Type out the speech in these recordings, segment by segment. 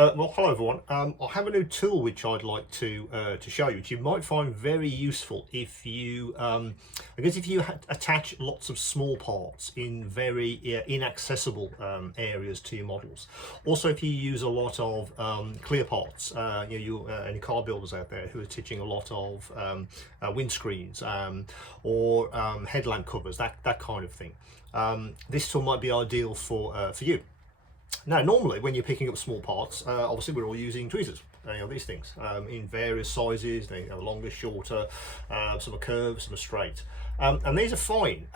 Well, hello everyone. I have a new tool which I'd like to show you, which you might find very useful if you, I guess, if you attach lots of small parts in very inaccessible areas to your models. Also, if you use a lot of clear parts, any car builders out there who are teaching a lot of windscreens or headlamp covers, that kind of thing. This tool might be ideal for you. Now, normally when you're picking up small parts, obviously we're all using tweezers, these things, in various sizes. They are longer, shorter, some are curved, some are straight. And these are fine,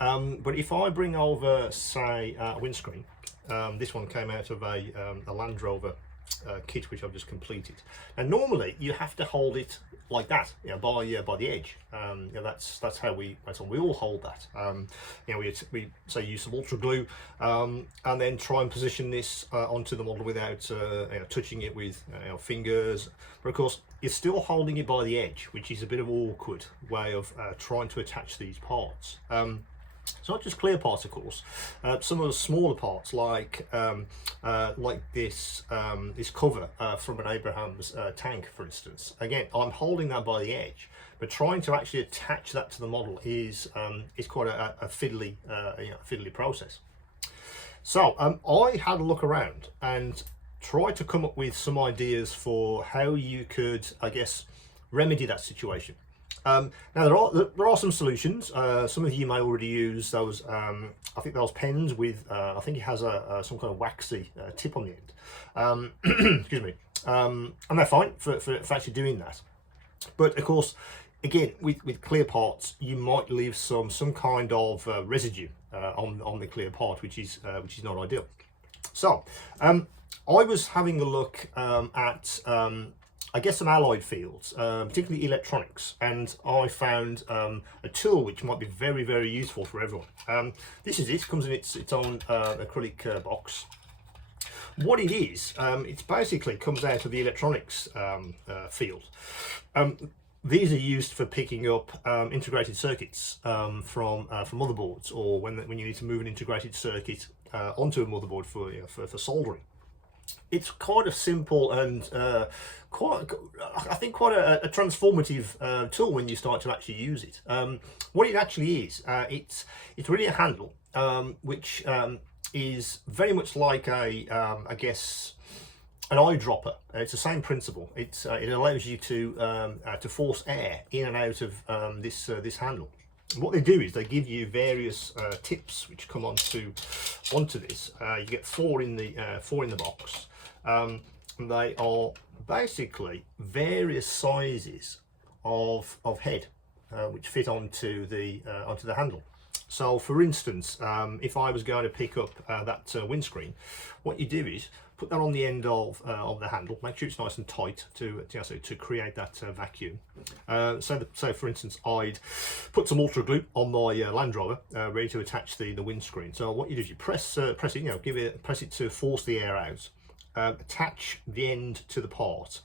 but if I bring over, say, a windscreen, this one came out of a Land Rover kit which I've just completed. And normally you have to hold it like that, by the edge. That's how we all hold that. We say use some ultra glue, and then try and position this onto the model without touching it with fingers. But of course, you're still holding it by the edge, which is a bit of an awkward way of trying to attach these parts. It's not just clear parts, of course. Some of the smaller parts, like this cover from an Abraham's tank, for instance. Again, I'm holding that by the edge, but trying to actually attach that to the model is quite a fiddly process. So I had a look around and tried to come up with some ideas for how you could, I guess, remedy that situation. Now there are some solutions. Some of you may already use those. I think those pens with. I think it has some kind of waxy tip on the end. Excuse me. And they're fine for actually doing that. But of course, again, with clear parts, you might leave some kind of residue on the clear part, which is not ideal. So I was having a look at. I guess some allied fields, particularly electronics, and I found a tool which might be very, very useful for everyone. This is it. Comes in its own acrylic box. What it is, it basically comes out of the electronics field. These are used for picking up integrated circuits from motherboards, or when you need to move an integrated circuit onto a motherboard for soldering. It's quite a simple and quite a transformative tool when you start to actually use it. What it actually is, it's really a handle which is very much like I guess an eyedropper. It's the same principle. It allows you to force air in and out of this handle. What they do is they give you various tips which come onto this. You get four in the box. They are basically various sizes of head which fit onto the handle. So, for instance, if I was going to pick up that windscreen, what you do is put that on the end of the handle. Make sure it's nice and tight to create that vacuum. So for instance, I'd put some ultra glue on my Land Rover, ready to attach the windscreen. So what you do is you press it, press it to force the air out. Attach the end to the part,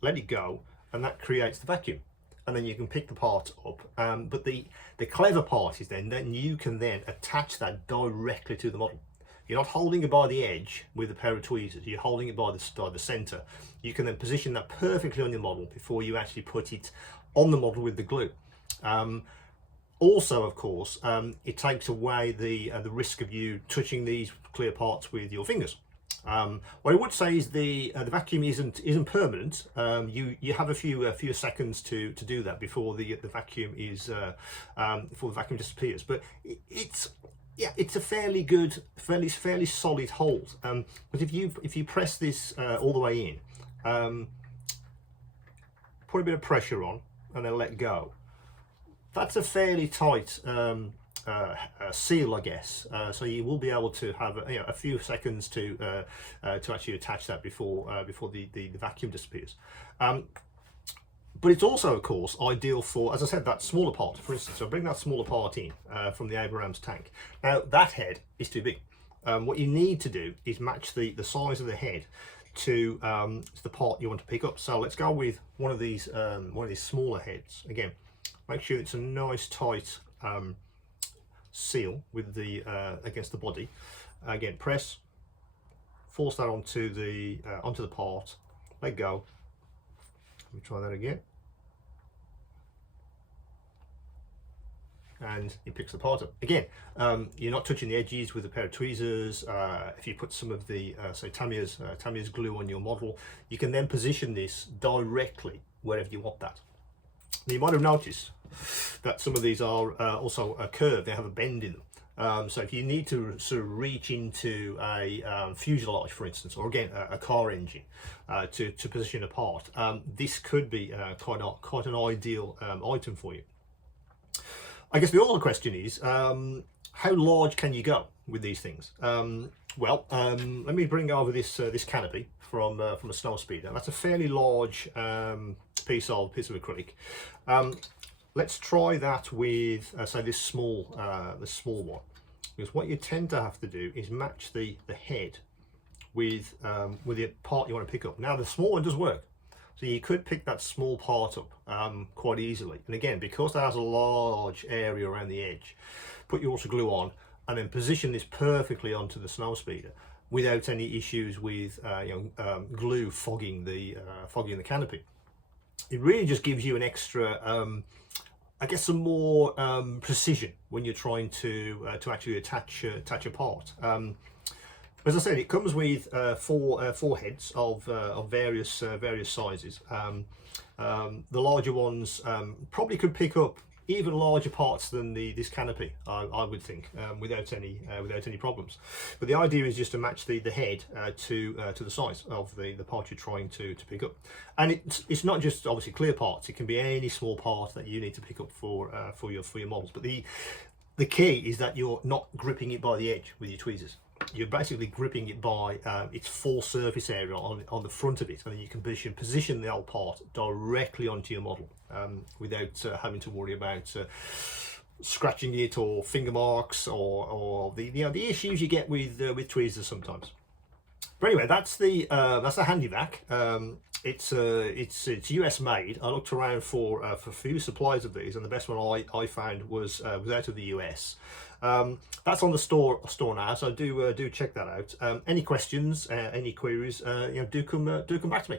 let it go, and that creates the vacuum. And then you can pick the part up. But the clever part is then you can then attach that directly to the model. You're not holding it by the edge with a pair of tweezers. You're holding it by the center. You can then position that perfectly on your model before you actually put it on the model with the glue. Also, of course, it takes away the risk of you touching these clear parts with your fingers. What I would say is the vacuum isn't permanent. You have a few seconds to do that before the vacuum disappears. But it's a fairly good, fairly solid hold. But if you press this all the way in, put a bit of pressure on, and then let go, that's a fairly tight seal, I guess. So you will be able to have a few seconds to actually attach that before the vacuum disappears. But it's also, of course, ideal for, as I said, that smaller part. For instance, so bring that smaller part in from the Abraham's tank. Now that head is too big. What you need to do is match the size of the head to the part you want to pick up. So let's go with one of these smaller heads. Again, make sure it's a nice tight seal with the against the body. Again, press, force that onto the part, let go. Let me try that again. And it picks the part up. Again, you're not touching the edges with a pair of tweezers. If you put some of the, say, Tamiya's glue on your model, you can then position this directly wherever you want that. Now, you might have noticed that some of these are also curved. They have a bend in them. So if you need to sort of reach into a fuselage, for instance, or again a car engine to position a part, this could be quite an ideal item for you. I guess the other question is, how large can you go with these things? Well, let me bring over this canopy from a snow speeder. That's a fairly large piece of acrylic. Let's try that with say this small one, because what you tend to have to do is match the head with the part you want to pick up. Now the small one does work. So you could pick that small part up quite easily. And again, because that has a large area around the edge, put your auto glue on and then position this perfectly onto the snow speeder without any issues with glue fogging the canopy. It really just gives you an extra, I guess, some more precision when you're trying to actually attach a part. As I said, it comes with four heads of various sizes. The larger ones probably could pick up even larger parts than this canopy, I would think, without any problems. But the idea is just to match the head to the size of the part you're trying to pick up. And it's not just obviously clear parts. It can be any small part that you need to pick up for your models. But the key is that you're not gripping it by the edge with your tweezers. You're basically gripping it by its full surface area on the front of it, and then you can position the whole part directly onto your model without having to worry about scratching it or finger marks or the issues you get with tweezers sometimes. But anyway, that's the handy vac. It's US made. I looked around for a few supplies of these, and the best one I found was out of the US. That's on the store now, so do check that out. Any questions, any queries, do come back to me.